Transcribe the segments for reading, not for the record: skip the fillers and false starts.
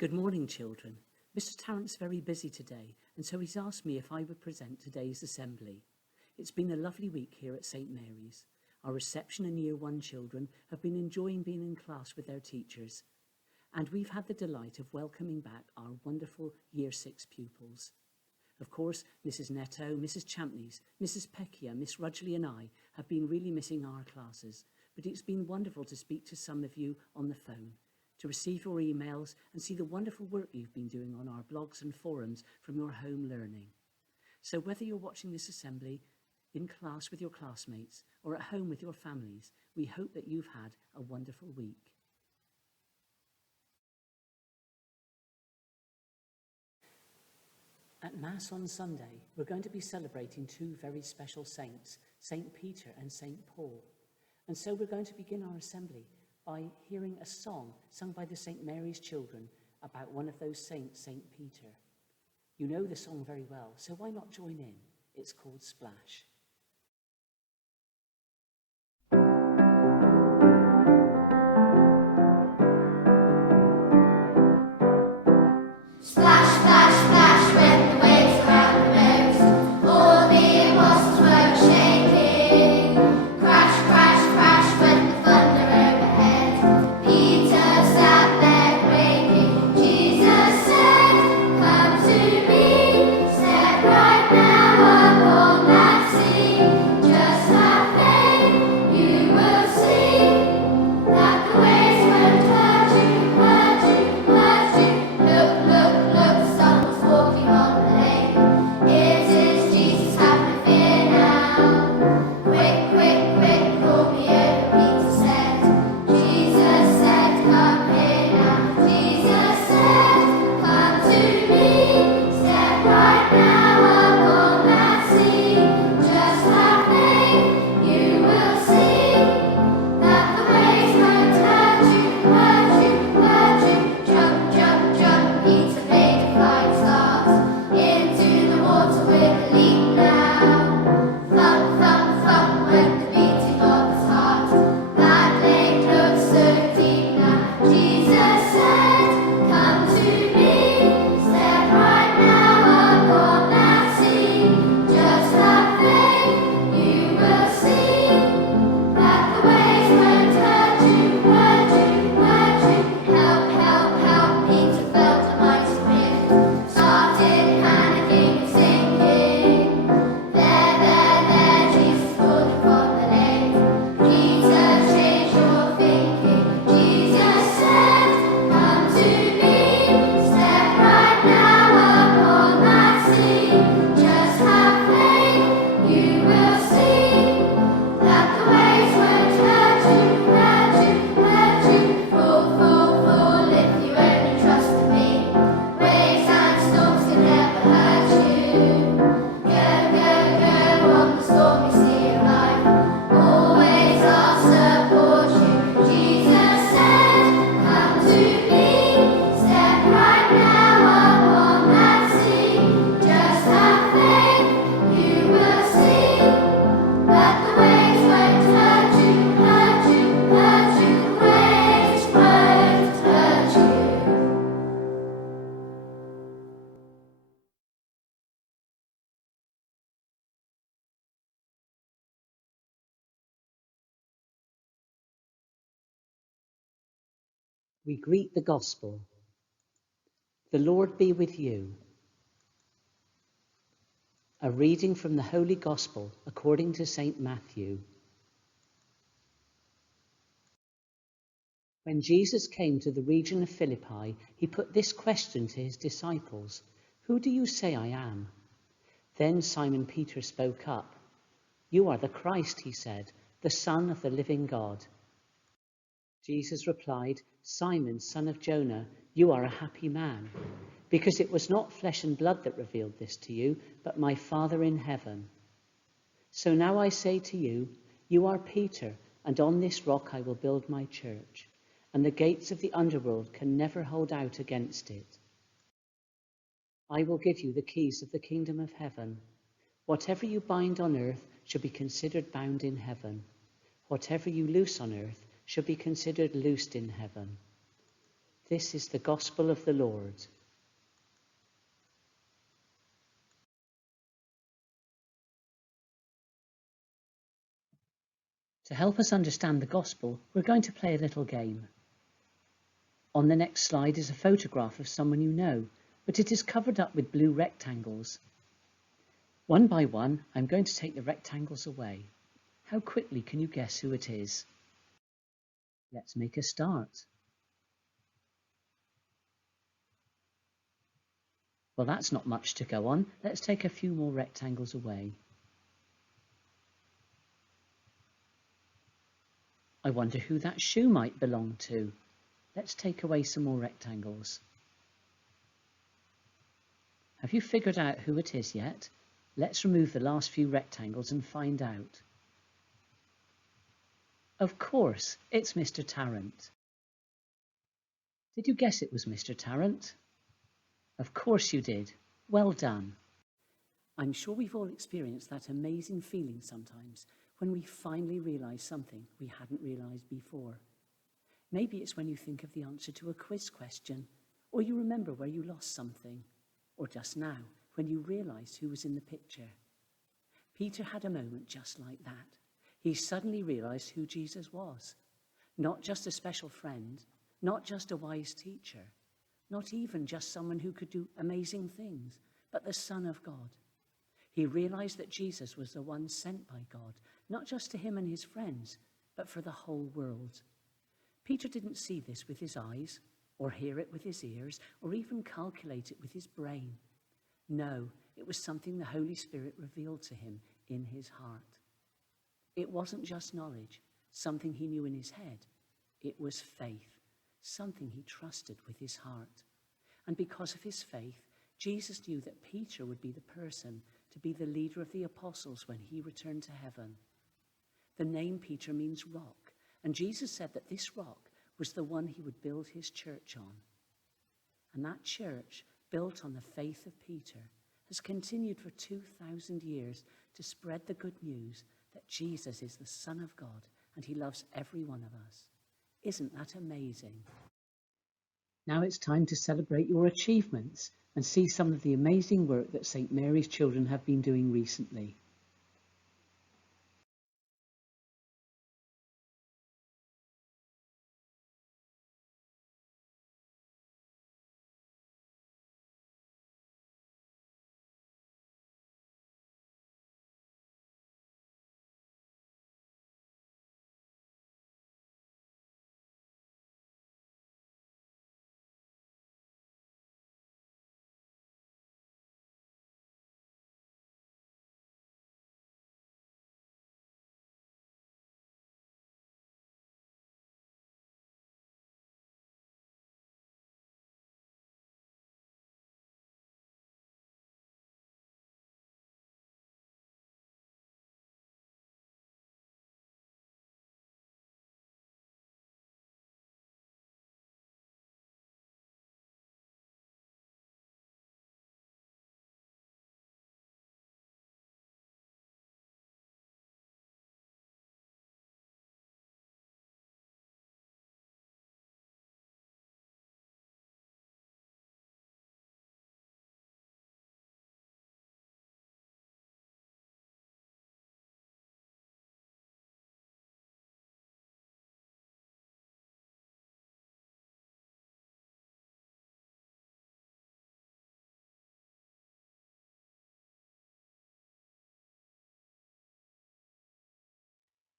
Good morning, children. Mr. Tarrant's very busy today, and so he's asked me if I would present today's assembly. It's been a lovely week here at St. Mary's. Our reception and Year 1 children have been enjoying being in class with their teachers, and we've had the delight of welcoming back our wonderful Year 6 pupils. Of course, Mrs. Netto, Mrs. Champneys, Mrs. Pecchia, Miss Rudgley and I have been really missing our classes, but it's been wonderful to speak to some of you on the phone, to receive your emails and see the wonderful work you've been doing on our blogs and forums from your home learning. So whether you're watching this assembly in class with your classmates or at home with your families, we hope that you've had a wonderful week. At Mass on Sunday, we're going to be celebrating two very special saints, St. Peter and St. Paul. And so we're going to begin our assembly by hearing a song sung by the St. Mary's children about one of those saints, St. Peter. You know the song very well, so why not join in? It's called Splash. Splash, splash, splash, when the waves around the boat, all the apostles were shaking. Crash, crash, crash, when the thunder overhead, Peter sat there quaking. Jesus said, come to me, step right now upon that sea. Just have faith, you will see that the waves won't hurt you, hurt you, hurt you. Look, look, look, someone's walking on the lake. It is Jesus, have no fear now. Quick, quick, quick, call me over, Peter said. Jesus said, come here now. Jesus said, come to me. Step right now upon that sea. Just have faith, you will see that the waves won't hurt you, hurt you, hurt you. Jump, jump, jump, Peter made a flying start into the water with a leap now. Thump, thump, thump went the beating of his heart. That lake looked so deep now. Jesus said, come to me. Step right now upon that sea. Just have faith, you will see that the waves won't hurt you, hurt you, hurt you. Help, help, help, Peter felt a mighty wind. Started panicking and sinking. There, Jesus calling from the lake. Peter, change your thinking. Jesus said, come to me. Step right now upon that sea. Just have faith, you will see that the waves won't hurt you, hurt you, hurt you. Fall, fall, fall if you only trust in me. Waves and storms can never hurt you. Go, go, go on the stormy sea of life. Always I'll support you. Jesus said, come to me. Step right now upon that sea. Just have faith, you will see that the waves won't hurt you, hurt you, hurt you. Waves won't hurt you. We greet the Gospel. The Lord be with you. A reading from the Holy Gospel according to St. Matthew. When Jesus came to the region of Philippi, he put this question to his disciples: Who do you say I am? Then Simon Peter spoke up. You are the Christ, he said, the Son of the living God. Jesus replied, Simon, son of Jonah, you are a happy man, because it was not flesh and blood that revealed this to you, but my Father in heaven. So now I say to you, you are Peter, and on this rock I will build my church, and the gates of the underworld can never hold out against it. I will give you the keys of the kingdom of heaven. Whatever you bind on earth shall be considered bound in heaven. Whatever you loose on earth shall be considered loosed in heaven. This is the gospel of the Lord. To help us understand the gospel, we're going to play a little game. On the next slide is a photograph of someone you know, but it is covered up with blue rectangles. One by one, I'm going to take the rectangles away. How quickly can you guess who it is? Let's make a start. Well, that's not much to go on. Let's take a few more rectangles away. I wonder who that shoe might belong to. Let's take away some more rectangles. Have you figured out who it is yet? Let's remove the last few rectangles and find out. Of course, it's Mr. Tarrant. Did you guess it was Mr. Tarrant? Of course you did. Well done. I'm sure we've all experienced that amazing feeling sometimes when we finally realise something we hadn't realised before. Maybe it's when you think of the answer to a quiz question, or you remember where you lost something, or just now when you realise who was in the picture. Peter had a moment just like that. He suddenly realised who Jesus was. Not just a special friend, not just a wise teacher, not even just someone who could do amazing things, but the Son of God. He realised that Jesus was the one sent by God, not just to him and his friends, but for the whole world. Peter didn't see this with his eyes, or hear it with his ears, or even calculate it with his brain. No, it was something the Holy Spirit revealed to him in his heart. It wasn't just knowledge, something he knew in his head. It was faith, something he trusted with his heart. And because of his faith, Jesus knew that Peter would be the person to be the leader of the apostles when he returned to heaven. The name Peter means rock, and Jesus said that this rock was the one he would build his church on. And that church, built on the faith of Peter, has continued for 2,000 years to spread the good news that Jesus is the Son of God and he loves every one of us. Isn't that amazing? Now it's time to celebrate your achievements and see some of the amazing work that St. Mary's children have been doing recently.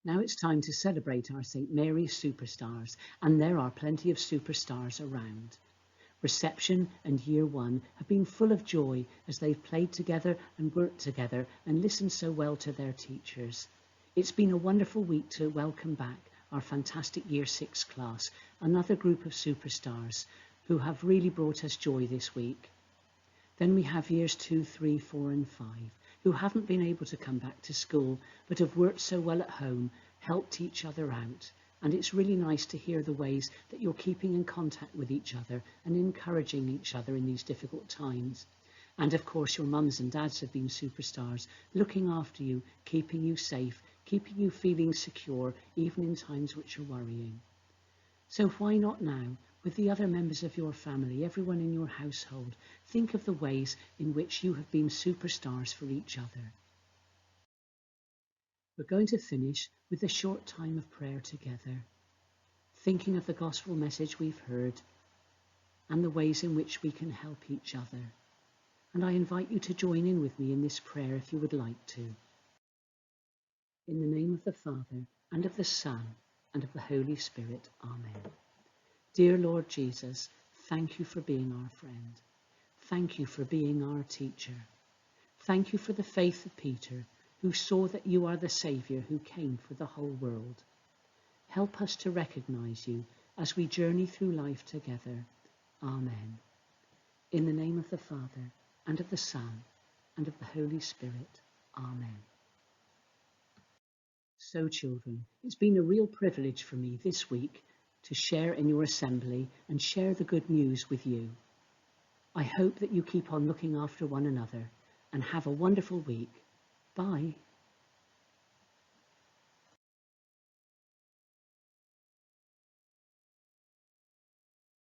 Now it's time to celebrate our St. Mary's superstars, and there are plenty of superstars around. Reception and Year 1 have been full of joy as they've played together and worked together and listened so well to their teachers. It's been a wonderful week to welcome back our fantastic Year 6 class, another group of superstars who have really brought us joy this week. Then we have Years 2, 3, 4 and 5, who haven't been able to come back to school but have worked so well at home, helped each other out. And it's really nice to hear the ways that you're keeping in contact with each other and encouraging each other in these difficult times. And of course, your mums and dads have been superstars, looking after you, keeping you safe, keeping you feeling secure, even in times which are worrying. So why not now, With the other members of your family, everyone in your household, think of the ways in which you have been superstars for each other. We're going to finish with a short time of prayer together, thinking of the gospel message we've heard and the ways in which we can help each other. And I invite you to join in with me in this prayer if you would like to. In the name of the Father, and of the Son, and of the Holy Spirit. Amen. Dear Lord Jesus, thank you for being our friend. Thank you for being our teacher. Thank you for the faith of Peter, who saw that you are the Saviour who came for the whole world. Help us to recognize you as we journey through life together. Amen. In the name of the Father, and of the Son, and of the Holy Spirit. Amen. So, children, it's been a real privilege for me this week to share in your assembly and share the good news with you. I hope that you keep on looking after one another and have a wonderful week. Bye.